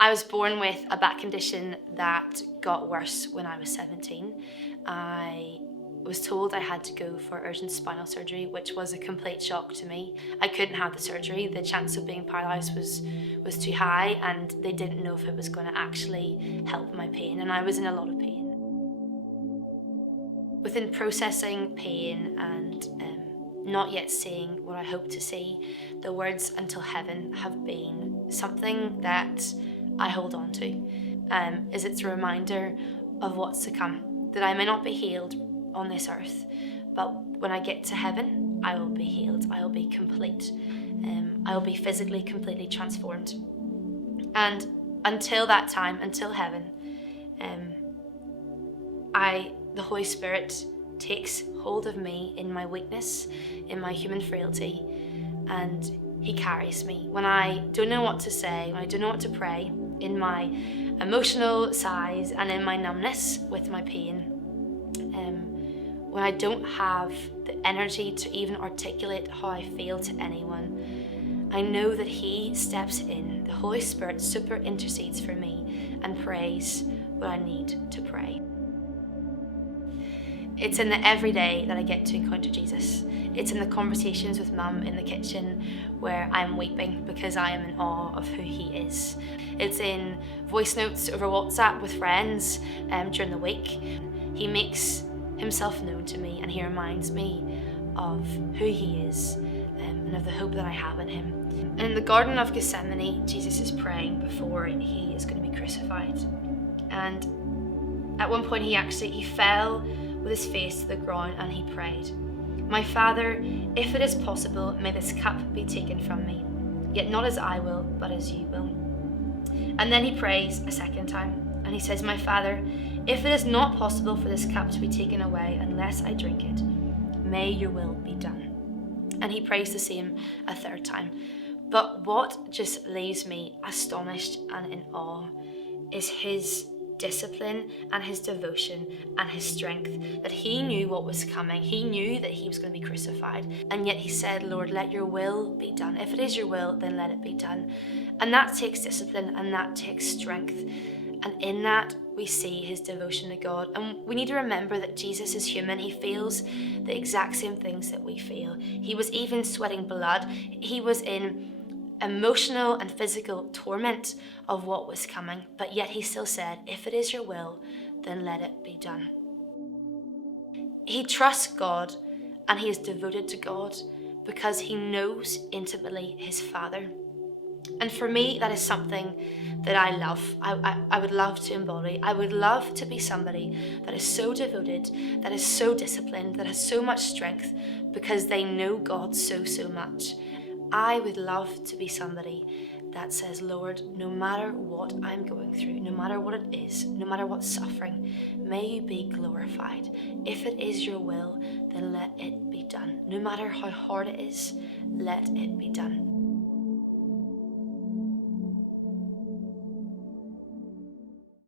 I was born with a back condition that got worse when I was 17. I was told I had to go for urgent spinal surgery, which was a complete shock to me. I couldn't have the surgery. The chance of being paralysed was too high, and they didn't know if it was going to actually help my pain, and I was in a lot of pain. Within processing pain and not yet seeing what I hope to see, the words "until heaven" have been something that I hold on to, as it's a reminder of what's to come, that I may not be healed on this earth, but when I get to heaven, I will be healed, I will be complete, I will be physically completely transformed. And until that time, until heaven, the Holy Spirit takes hold of me in my weakness, in my human frailty, and He carries me. When I don't know what to say, when I don't know what to pray, in my emotional size and in my numbness with my pain, when I don't have the energy to even articulate how I feel to anyone, I know that He steps in. The Holy Spirit super intercedes for me and prays what I need to pray. It's in the everyday that I get to encounter Jesus. It's in the conversations with Mum in the kitchen where I'm weeping because I am in awe of who He is. It's in voice notes over WhatsApp with friends during the week. He makes Himself known to me, and He reminds me of who He is and of the hope that I have in Him. And in the Garden of Gethsemane, Jesus is praying before He is going to be crucified. And at one point he fell with His face to the ground and He prayed, "My Father, if it is possible, may this cup be taken from me. Yet not as I will, but as You will." And then He prays a second time and He says, "My Father, if it is not possible for this cup to be taken away unless I drink it, may Your will be done." And He prays the same a third time. But what just leaves me astonished and in awe is His discipline and His devotion and His strength, that He knew what was coming. He knew that He was going to be crucified, and yet He said, "Lord, let Your will be done. If it is Your will, then let it be done." And that takes discipline and that takes strength, and in that we see His devotion to God. And we need to remember that Jesus is human. He feels the exact same things that we feel. He was even sweating blood. He was in emotional and physical torment of what was coming, but yet He still said, "If it is Your will, then let it be done." He trusts God and he is devoted to God because he knows intimately his Father. And for me, that is something that I love. I would love to embody. I would love to be somebody that is so devoted, that is so disciplined, that has so much strength because they know God so much. I would love to be somebody that says, "Lord, no matter what I'm going through, no matter what it is, no matter what suffering, may you be glorified. If it is your will, then let it be done. No matter how hard it is, let it be done."